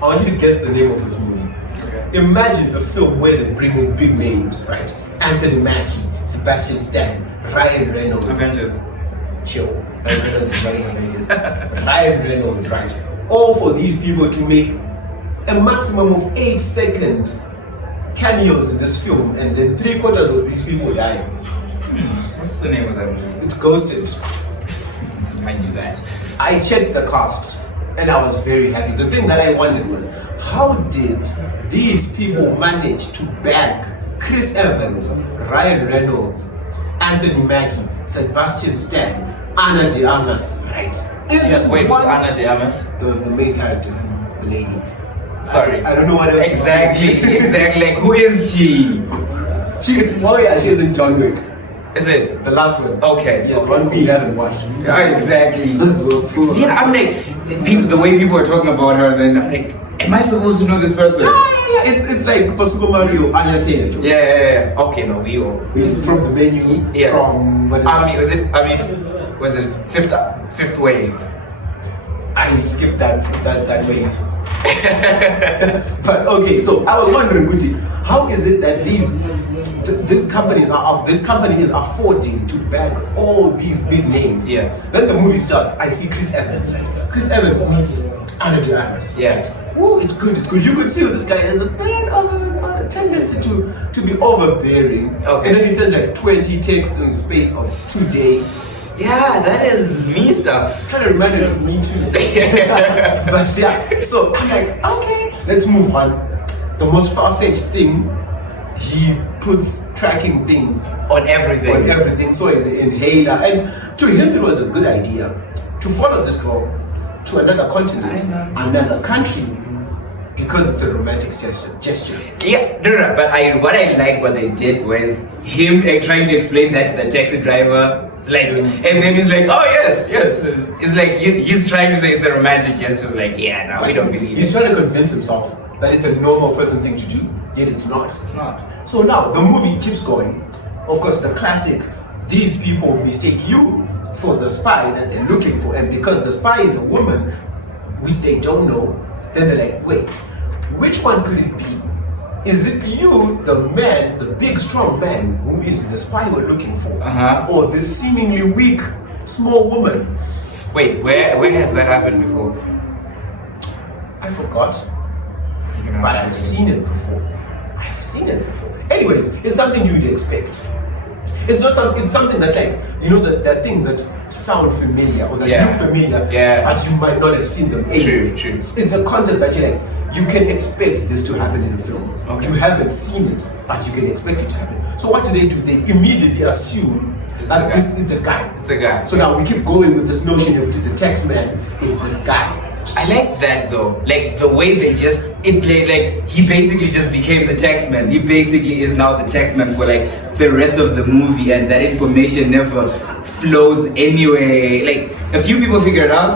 I want you to guess the name of this movie. Okay. Imagine a film where they bring in big names, right? Anthony Mackie, Sebastian Stan, Ryan Reynolds. Avengers. Chill. Ryan Reynolds is running Avengers. Ryan Reynolds, right? All for these people to make a maximum of 8-second cameos in this film, and then 3/4 of these people die. What's the name of that movie? It's Ghosted. I knew that. I checked the cast and I was very happy. The thing that I wondered was, how did these people manage to bag Chris Evans, Ryan Reynolds, Anthony Mackie, Sebastian Stan, Ana de Armas, right? Yes, wait, was Ana de Armas? The main character, the lady. Sorry. I don't know what else. Exactly. Like, who is she? She's in John Wick. Is it? The last one. Okay. Yes, the one we haven't watched. Exactly. So, See, I'm like, the way people are talking about her, then I'm like, am I supposed to know this person? Yeah. It's like Super Mario, Anya Taylor. Yeah. Okay, no, we all. From the menu, from what is Was it fifth wave? I skipped that wave. But okay, so I was wondering, Guti, how is it that these companies is affording to bag all these big names? Yeah. Then the movie starts. I see Chris Evans. Right? Chris Evans meets Ana de Armas. Yeah. Right? Oh, it's good. You could see that this guy has a bit of a tendency to be overbearing. Okay. And then he sends like 20 texts in the space of 2 days. Yeah, that is me stuff. Kind of reminded of me too. But yeah, so I'm like, okay, let's move on. The most far-fetched thing, he puts tracking things On everything. So he's an inhaler, and to him it was a good idea to follow this girl to another continent, another country, because it's a romantic gesture. Yeah, no, but what I like what they did was him trying to explain that to the taxi driver. It's like, and then he's like, oh yes. It's like he's trying to say it's a romantic gesture. It's like, yeah, no, we don't believe He's it. trying to convince himself that it's a normal person thing to do, yet it's not. It's not. So now the movie keeps going. Of course, the classic, these people mistake you for the spy that they're looking for, and because the spy is a woman, which they don't know, then they're like, wait, which one could it be? Is it you, the man, the big strong man, who is the spy we're looking for? Or this seemingly weak, small woman? Wait, where has that happened before? I forgot, but I've seen it before. Anyways, it's something you'd expect. It's something that's like, there are things that sound familiar or that look familiar, but you might not have seen them anyway. True. It's a concept that you're like, you can expect this to happen in a film. Okay. You haven't seen it, but you can expect it to happen. So what do? They immediately assume that it's a guy. It's a guy. So now we keep going with this notion that the text man is this guy. I like that though, like the way they like he basically just became the taxman. He basically is now the taxman for like the rest of the movie, and that information never flows anyway. Like a few people figure it out,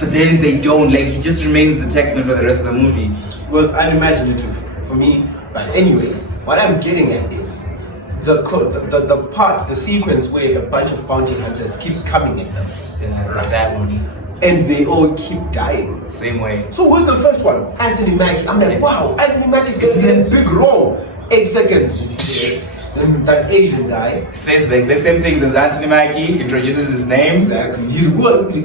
but then they don't. Like he just remains the taxman for the rest of the movie. It was unimaginative for me, but anyways, what I'm getting at is the sequence where a bunch of bounty hunters keep coming at them. Yeah, that one. And they all keep dying. Same way. So who's the first one? Anthony Mackie. I'm like, wow, Anthony Mackie's getting a big role. 8 seconds, he's dead. Then that Asian guy says the exact same things as Anthony Mackie, introduces his name. Exactly. He's what? The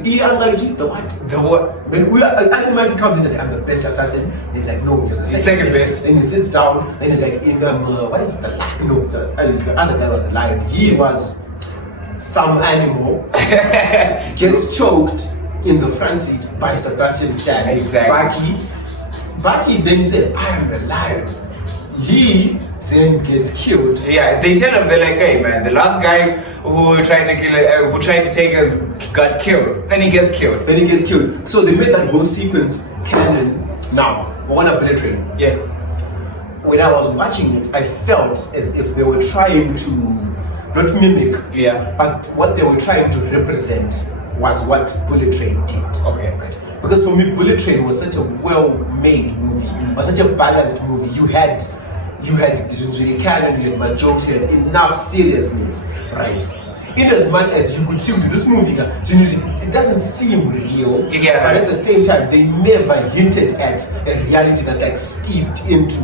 what? The what? When Anthony Mackie comes in and says, I'm the best assassin. He's like, no, you're the second best. Then he sits down. Then he's like, what is the lion? No, the other guy was the lion. He was some animal. Gets choked in the front seat by Sebastian Stan. Exactly. Baki then says, I am the lion. He then gets killed. Yeah, they tell him, they're like, hey man, the last guy who tried to take us got killed. Then he gets killed. So they made that whole sequence canon. Now, I want to Bullet Train. Yeah. When I was watching it, I felt as if they were trying to not mimic, but what they were trying to represent was what Bullet Train did. Okay. Right? Because for me, Bullet Train was such a well-made movie, was such a balanced movie. You had Jinjiri Cannon, you had my jokes, you had enough seriousness, right? in as much as you could see to this movie, it doesn't seem real. Yeah. But at the same time, they never hinted at a reality that's like steeped into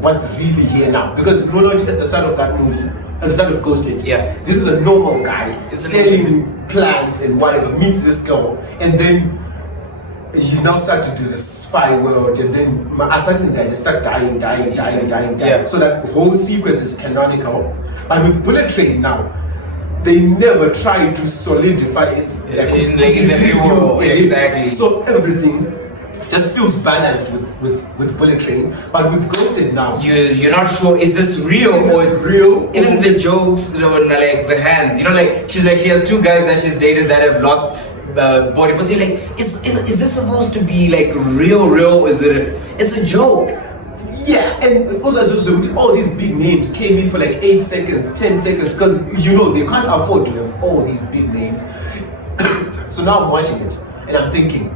what's really here now. Because at the start of that movie, at the start of Ghosted, Yeah. this is a normal guy It's a selling plants and whatever, meets this girl, and then he's now started to do the spy world, and then my assassins are just start dying. Yeah. So that whole sequence is canonical. But with Bullet Train now, they never try to solidify it. In the real world, exactly. So everything just feels balanced with Bullet Train. But with Ghosted now, You're not sure, is this real or is is this real? Even the jokes, like the hands, like she has 2 guys that she's dated that have lost body, but you're like, is this supposed to be like real? It's a joke? Yeah, and also all these big names came in for like 8 seconds, 10 seconds, because they can't afford to have all these big names. So now I'm watching it and I'm thinking,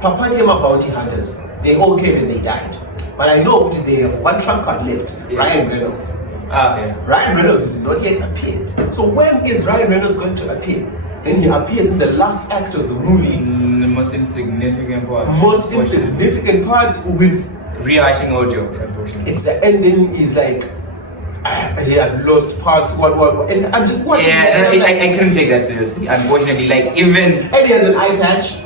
Papatema bounty hunters, they all came and they died. But I know they have one trump card left, Yeah. Ryan Reynolds. Yeah. Ryan Reynolds has not yet appeared. So when is Ryan Reynolds going to appear? And he appears in the last act of the movie. The most insignificant part. Most insignificant part with Rehashing all jokes, unfortunately. and then he's like, he have lost parts, what, and I'm just watching. Yeah, this, I couldn't take that seriously, unfortunately. Like, even. and he has an eye patch.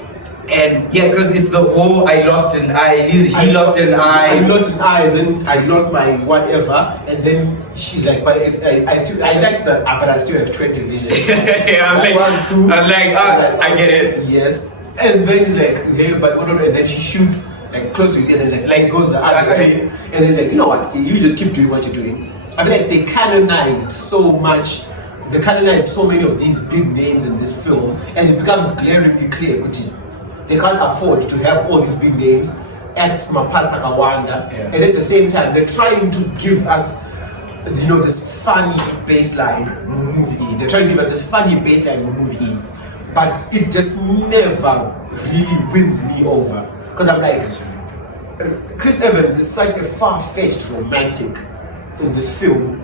And yeah, because it's the whole I lost an eye, he lost an eye. I lost an eye, and then I lost my whatever, and then she's like, but I like the, but I still have 20 vision. Yeah, I get it. Yes, and then he's like, hey, but whatever, and then she shoots like close to his ear, and it's like goes the other way, and he's like, you know what, you just keep doing what you're doing. I feel like they canonized so much. They canonized so many of these big names in this film, and it becomes glaringly clear, Kuti. They can't afford to have all these big names, act Mapata Kawanda, Yeah. and at the same time, they're trying to give us, this funny baseline movie. They're trying to give us this funny baseline movie, but it just never really wins me over. Because I'm like, Chris Evans is such a far-fetched romantic in this film,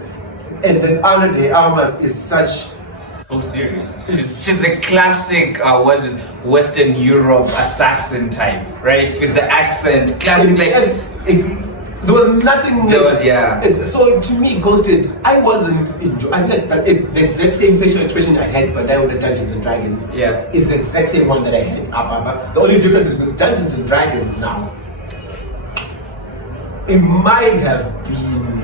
and then Ana de Armas is such. So serious. She's a classic, Western Europe assassin type, right? With the accent, classic, There was nothing. There was, yeah. So to me, Ghosted, I wasn't enjoying. I feel like that is the exact same facial expression I had when I went Dungeons and Dragons. Yeah. It's the exact same one that I had up. The only difference is with Dungeons and Dragons now, it might have been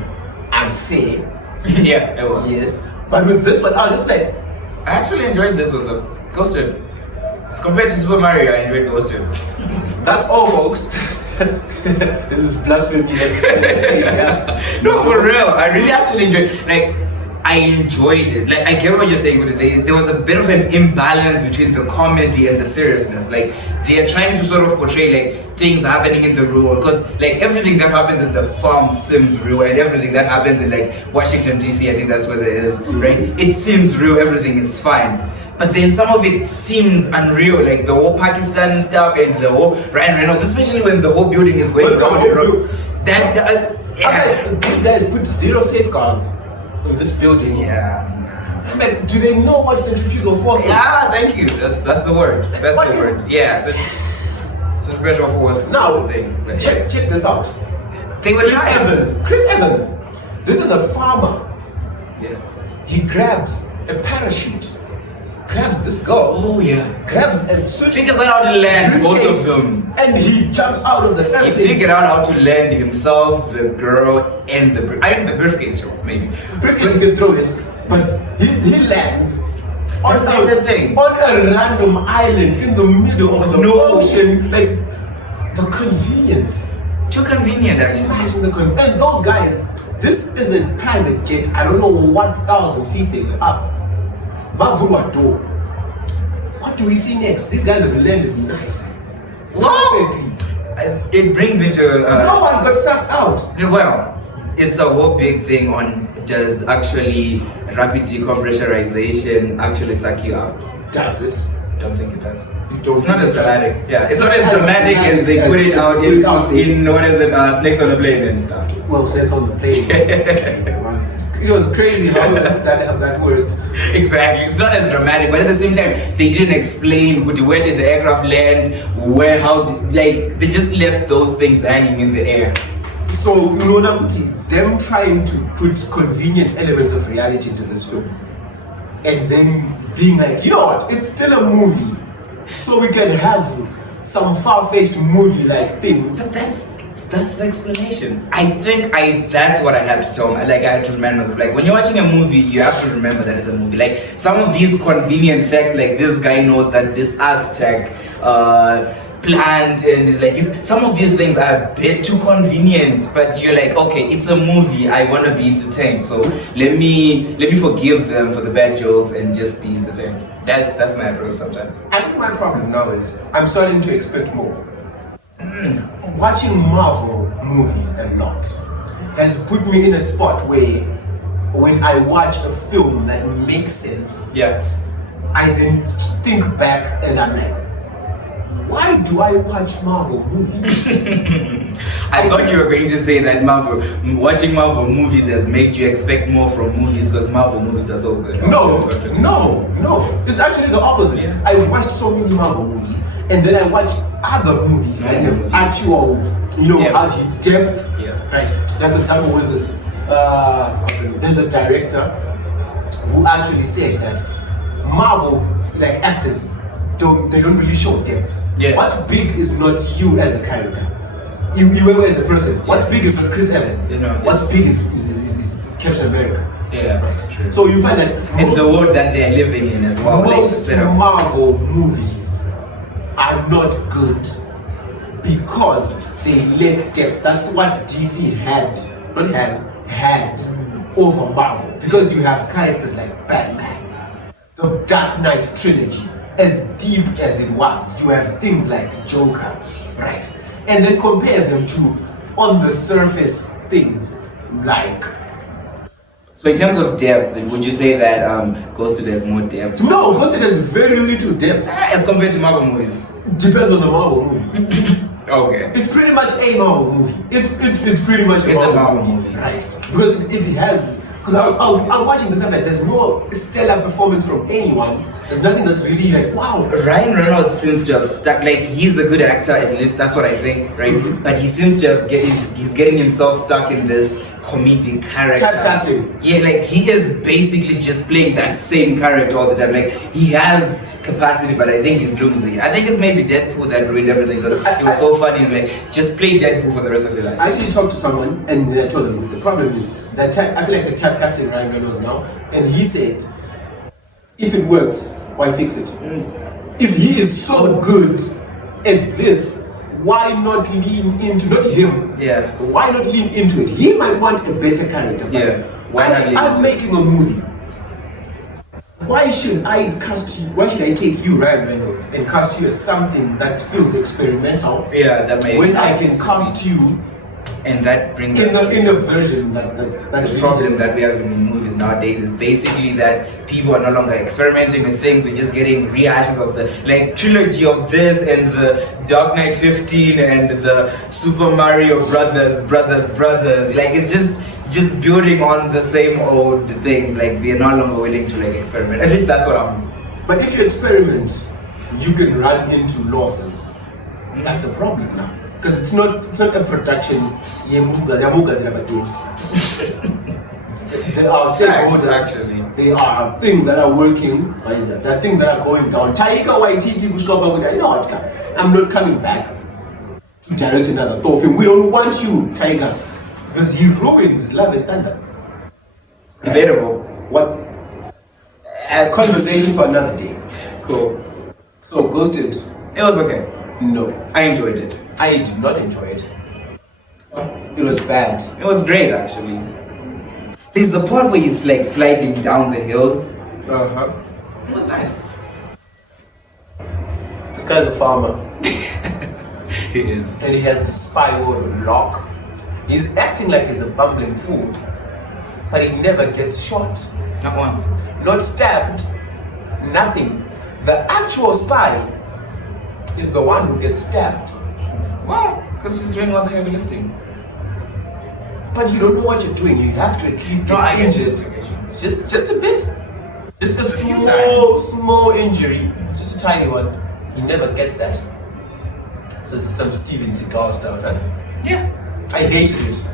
unfair. Yeah, it was. Yes. But with this one, I was just like, I actually enjoyed this one though. Ghosted. As compared to Super Mario, I enjoyed Ghosted. that's all, folks. This is blasphemy. Yeah. No, for real. I really actually enjoyed. I enjoyed it. Like, I get what you're saying, but there was a bit of an imbalance between the comedy and the seriousness. Like, they are trying to sort of portray like things happening in the real world, because like everything that happens at the farm seems real, and everything that happens in like Washington DC, I think that's where it is, right? It seems real. Everything is fine. But then some of it seems unreal, like the whole Pakistan stuff and the whole Ryan Reynolds, especially when the whole building is going down. These guys put zero safeguards in this building. Yeah. I'm like, do they know what centrifugal force is? Yeah, thank you. That's the word. That's What the is- word. Yeah. Centrifugal force. Now, is the thing. But check this out. they were Chris Evans. This is a farmer. Yeah. He grabs a parachute, grabs this girl, Oh yeah. grabs and Figures out how to land both of them. and he jumps out of the He airplane. figured out how to land himself, the girl, and the briefcase, maybe. Briefcase, you can throw it, but he lands on That's not the thing. on a random island in the middle of the ocean. Like the convenience. Too convenient, actually. Imagine the and those guys. This is a private jet. I don't know 1,000 feet they were up. Mavulwado. What do we see next? These guys have landed nicely. Perfectly. It brings me to. No one got sucked out. Well, it's a whole big thing on does actually rapid decompressurization actually suck you out? Does it? I don't think it does. You don't It's not think as it does? dramatic. Yeah, it's not as As dramatic as they dramatic put it as out they put it out in what is it? Snakes on a Plane and stuff. Well, so that's on the plane. It was It was crazy how that worked. Exactly. It's not as dramatic, but at the same time, they didn't explain where did the aircraft land, they just left those things hanging in the air. So, them trying to put convenient elements of reality into this film, and then being like, you know what, it's still a movie, so we can have some far-fetched movie-like things. But that's the explanation. I think that's what I had to tell I had to remind myself, like, when you're watching a movie, you have to remember that it's a movie. Like, some of these convenient facts, like this guy knows that this Aztec planned, and is like, some of these things are a bit too convenient, but you're like, okay, it's a movie, I want to be entertained, so let me forgive them for the bad jokes and just be entertained. That's my approach sometimes. I think my problem now is I'm starting to expect more. Watching Marvel movies a lot has put me in a spot where when I watch a film that makes sense, I then think back and I'm like, why do I watch Marvel movies? I thought you were going to say that watching Marvel movies has made you expect more from movies because Marvel movies are so good. No. It's actually the opposite. Yeah. I've watched so many Marvel movies, and then I watch other movies that have actual, depth. Yeah. Right. Like, for example, was this? There's a director who actually said that Marvel, like actors, they don't really show depth. Yeah. What's big is not you as a character. You as a person. What's big is not Chris Evans. What's big is Captain America. Yeah. Right. True. So you find that and the world that they're living in as well. Most Marvel movies are not good because they lack depth. That's what DC had over Marvel. Because you have characters like Batman, the Dark Knight trilogy, as deep as it was, you have things like Joker, right? And then compare them to on the surface things like. So in terms of depth, would you say that Ghosted has more depth? No, Ghosted has very little depth. As compared to Marvel movies? Depends on the Marvel movie. Okay. It's pretty much a Marvel movie. It's pretty much a Marvel movie. Right. Because it has. Because I was watching this and like, there's no stellar performance from anyone. There's nothing that's really like, wow. Ryan Reynolds seems to have stuck, like, he's a good actor, at least that's what I think, right? Mm-hmm. But he seems to have, he's getting himself stuck in this comedic character. Typecasting. Yeah, like, he is basically just playing that same character all the time. Like, he has capacity, but I think he's losing. I think it's maybe Deadpool that ruined everything, because it was so funny, like, just play Deadpool for the rest of your life. I actually talked to someone and I told them the problem is that I feel like the typecasting Ryan Reynolds now, and he said, if it works, why fix it? If he is so good at this, why not lean into, not him, why not lean into it? He might want a better character, but why not lean I'm into making a movie. Why should I cast you, why should I take you, Ryan Reynolds, and cast you as something that feels experimental? Yeah, that may. When I can cast you and that brings in a version that the problem that we have in movies nowadays is basically that people are no longer experimenting with things. We're just getting rehashes of the like trilogy of this and the Dark Knight 15 and the Super Mario Brothers. Like it's just building on the same old things. Like they're no longer willing to like experiment. At least that's what I'm. But if you experiment, you can run into losses. That's a problem now. Because it's not a production. There are stakeholders. Actually, there are things that are working. There are things that are going down. Taika Waititi, I'm not coming back to direct another Thor film. We don't want you, Taika, because you ruined Love and Thunder. Debatable. What? A conversation for another day. Cool. So Ghosted. It was okay. No, I enjoyed it. I did not enjoy it. It was bad. It was great actually. There's the part where he's like sliding down the hills. It was nice. This guy's a farmer. He is. And he has the spy word with Locke. He's acting like he's a bumbling fool, but he never gets shot. Not once. Not stabbed. Nothing. The actual spy is the one who gets stabbed. Why? Because he's doing all the heavy lifting. but you don't know what you're doing. You have to at least No, get I get you. injured. Just a bit. Just a few small injury. Just a tiny one. He never gets that. So it's some Steven Seagal stuff, and Yeah. I hated it.